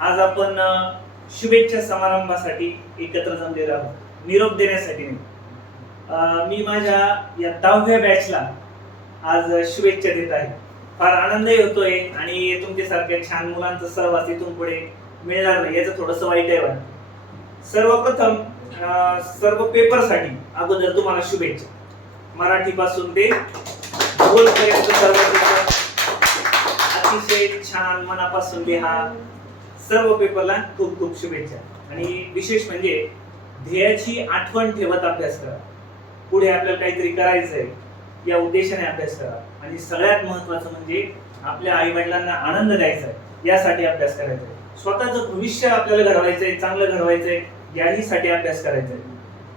आज आपण शुभेच्छा समारंभासाठी एकत्र जमलेलो आहोत, निरोप देण्यासाठी नाही. मी माझ्या या 10व्या बॅचला आज शुभेच्छा देत आहे. फार आनंदही होतोय आणि तुमच्यासारख्या छान मुलांचा सहवास इथून पुढे मिळणार नाही याचं थोडंसं वाईटही वाटतं. सर्वप्रथम सर्व पेपरसाठी अगोदर तुम्हाला शुभेच्छा. मराठीपासून ते भूगोलपर्यंत सर्व पेपर अतिशय छान मनापासून लिहा. सर्व पेपरला खूप खूप शुभेच्छा. आणि विशेष म्हणजे ध्येयाची आठवण ठेवत अभ्यास करा. पुढे आपल्याला काहीतरी करायचंय या उद्देशाने अभ्यास करा. आणि सगळ्यात महत्त्वाचं म्हणजे आपल्या आई वडिलांना आनंद द्यायचा आहे यासाठी अभ्यास करायचा आहे. स्वतःचं भविष्य आपल्याला घडवायचंय, चांगलं घडवायचंय याहीसाठी अभ्यास करायचा आहे.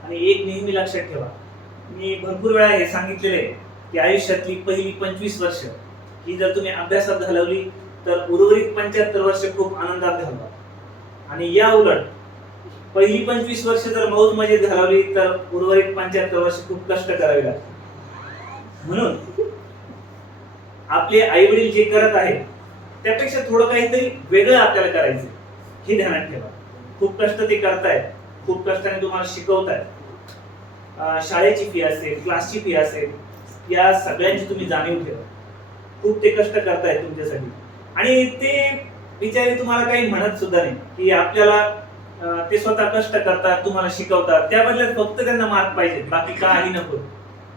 आणि एक नेहमी लक्षात ठेवा, मी भरपूर वेळा हे सांगितलेलं आहे की आयुष्यातली पहिली 25 वर्ष ही जर तुम्ही अभ्यासात घालवली तर उर्वरित 75 वर्ष खूप आनंदात घालवा. आणि या उलट पहिली 25 वर्ष जर मौज मजेत घालवली तर उर्वरित 75 वर्ष खूप कष्ट करावे लागतात. म्हणून आपले आई वडील जे करत आहेत त्यापेक्षा थोडं काहीतरी वेगळं आपल्याला करायचं हे ध्यानात ठेवा. खूप कष्ट ते करतायत, खूप कष्टाने तुम्हाला शिकवतायत. शाळेची फी असेल, क्लासची फी असेल, या सगळ्यांची तुम्ही जाणीव ठेवा. खूप ते कष्ट करतायत तुमच्यासाठी आणि ते बिचारे तुम्हाला काही म्हणत सुद्धा नाही की आपल्याला ते स्वतः कष्ट करतात, तुम्हाला शिकवतात. त्या बदल्यात फक्त त्यांना मार्क पाहिजे, बाकी काही नको.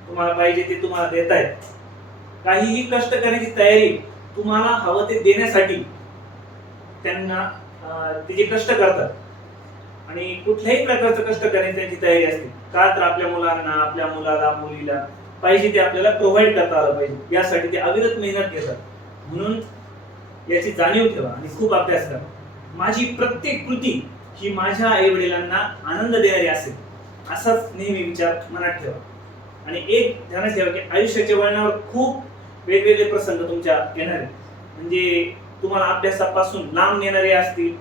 तुम्हाला पाहिजे ते तुम्हाला देतायत. काहीही कष्ट करण्याची तयारी तुम्हाला हवं ते देण्यासाठी त्यांना ते जे कष्ट करतात आणि कुठल्याही प्रकारचं कष्ट करण्याची त्यांची तयारी असते का तर आपल्या मुलांना, आपल्या मुलाला, मुलीला पाहिजे ते आपल्याला प्रोव्हाइड करता आलं पाहिजे यासाठी ते अविरत मेहनत घेतात. म्हणून याची जाणीव ठेवा आणि खूप अभ्यास करा. माझी प्रत्येक कृती ही माझ्या आई वडिलांना आनंद देणारी असेल असाच नेहमी विचार मनात ठेवा. आणि एक ध्यानात ठेवा की आयुष्याच्या वळणावर खूप वेगवेगळे प्रसंग तुमच्या येणार आहेत. म्हणजे तुम्हाला अभ्यासापासून लांब नेणारे असतील,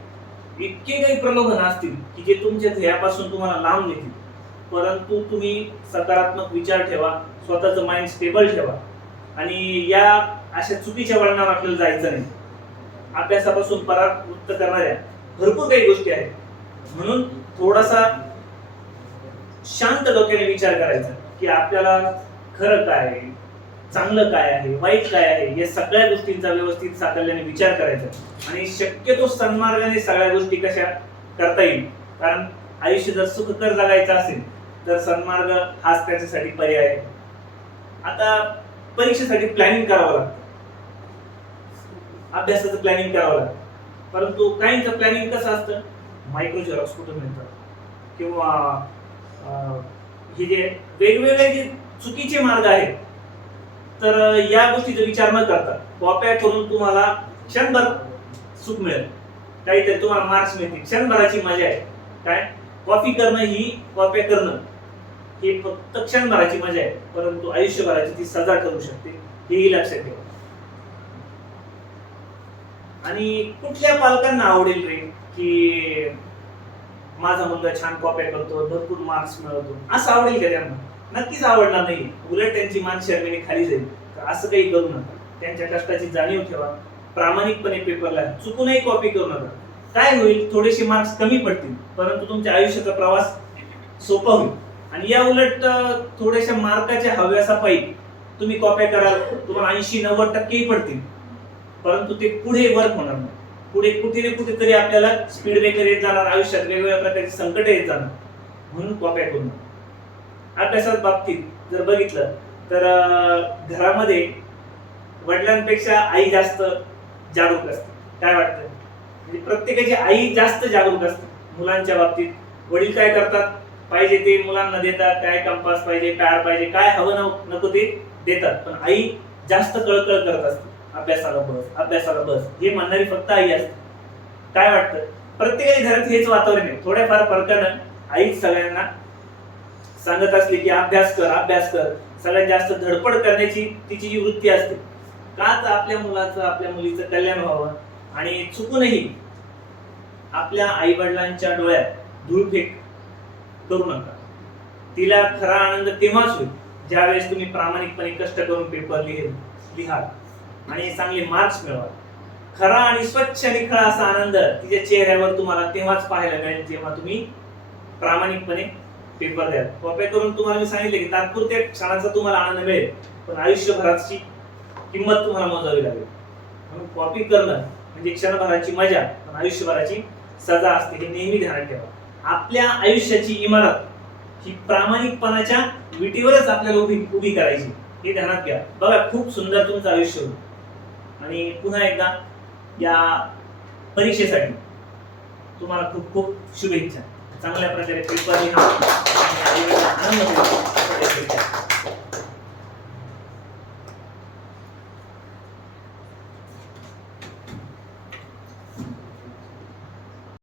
इतके काही प्रलोभन असतील की जे तुमच्या ध्येयापासून तुम्हाला लांब नेतील. परंतु तुम्ही सकारात्मक विचार ठेवा, स्वतःचं माइंड स्टेबल ठेवा आणि या अशा चुकीच्या वळणावर आपल्याला जायचं नाही. अभ्यासापासून परावृत्त करणाऱ्या भरपूर काही गोष्टी आहेत. म्हणून थोडासा शांत डोक्याने विचार करायचा की आपल्याला खरं काय आहे, चांगलं काय आहे, वाईट काय आहे या सगळ्या गोष्टींचा व्यवस्थित साकल्याने विचार करायचा आणि शक्यतो सन्मार्गाने सगळ्या गोष्टी कशा करता येईल. कारण आयुष्य जर सुखकर जगायचं असेल तर सन्मार्ग हाच त्याच्यासाठी पर्याय आहे. आता परीक्षेसाठी प्लॅनिंग करावं लागतं, अभ्यासाचं प्लॅनिंग करावं लागतं. परंतु काहींचं प्लॅनिंग कसं असतं, मायक्रो झेरॉक्स कुठून मिळतात किंवा हे जे वेगवेगळे जे चुकीचे मार्ग आहेत तर या गोष्टीचा विचार न करता कॉप्या करून तुम्हाला क्षणभर सुख मिळेल, काहीतरी तुम्हाला मार्क्स मिळतील, क्षणभराची मजा आहे. काय कॉपी करणं ही कॉप्या करणं हे फक्त क्षणभराची मजा आहे, परंतु आयुष्यभराची ती सजा ठरू शकते हेही लक्षात ठेवा. आणि कुठल्या पालकांना आवडेल रे की माझा मुलगा छान कॉप्या करतो, भरपूर मार्क्स मिळवतो, असं आवडेल का त्यांना? नक्कीच आवडणार नाही. उलट त्यांची मान शर्मेने खाली जाईल. असं काही करू नका. त्यांच्या कष्टाची जाणीव ठेवा, प्रामाणिकपणे पेपरला चुकूनही कॉपी करू नका. काय होईल, थोडेसे मार्क्स कमी पडतील परंतु तुमच्या आयुष्याचा प्रवास सोपा होईल. आणि या उलट थोड्याशा मार्काच्या हव्यासापायी तुम्ही कॉप्या कराल, तुम्हाला 80-90% पडतील परंतु ते पुढे वर्क होणार नाही. पुढे कुठे ना कुठेतरी आपल्याला स्पीड ब्रेकर येत जाणार, आयुष्यात वेगवेगळ्या प्रकारची संकट येत जाणार. म्हणून कॉप्या करू नका. अभ्यासात बाबतीत जर बघितलं तर घरामध्ये वडिलांपेक्षा आई जास्त जागरूक असते. काय वाटतं? म्हणजे प्रत्येकाची आई जास्त जागरूक असते मुलांच्या बाबतीत. वडील काय करतात, पाहिजे ते मुलांना देतात, काय कंपास पाहिजे, पॅड पाहिजे, काय हवं नको ते देतात. पण आई जास्त कळकळ करत असते, अभ्यासाला बस, अभ्यासाला बस हे म्हणणारी फक्त आई असते. काय वाटतं? प्रत्येकाच्या घरात हेच वातावरण आहे. थोड्याफार फरकानं आईच सगळ्यांना सांगत असते की अभ्यास कर, अभ्यास कर. सगळ्यात जास्त धडपड करण्याची तिची जी वृत्ती असते का तर आपल्या मुलाचं, आपल्या मुलीचं कल्याण व्हावं. आणि चुकूनही आपल्या आई वडिलांच्या डोळ्यात धूळफेक करू नका. तिला खरा आनंद तेव्हाच होईल ज्यावेळेस तुम्ही प्रामाणिकपणे कष्ट करून पेपर लिहाल आणि चांगले मार्क्स मिळवाल. खरा आणि स्वच्छ निखळा असा आनंद तिच्या चेहऱ्यावर तुम्हाला तेव्हाच पाहायला मिळेल जेव्हा तुम्ही प्रामाणिकपणे पेपर द्याल. कॉप्या करून तुम्हाला मी सांगितले की तात्पुरत्या क्षणाचा तुम्हाला आनंद मिळेल, पण आयुष्यभराची किंमत तुम्हाला मोजावी लागेल. म्हणून कॉपी करणं म्हणजे क्षणभराची मजा, पण आयुष्यभराची सजा असते, हे नेहमी ध्यानात ठेवा. आपल्या आयुष्याची इमारत ही प्रामाणिकपणाच्या विटीवरच आपल्याला उभी करायची, हे ध्यानात घ्या. बघा, खूप सुंदर तुमचं आयुष्य होईल. आणि पुन्हा एकदा या परीक्षेसाठी तुम्हाला खूप खूप शुभेच्छा. चांगल्या प्रकारे पेपर लिहा आणि आनंद मिळवा.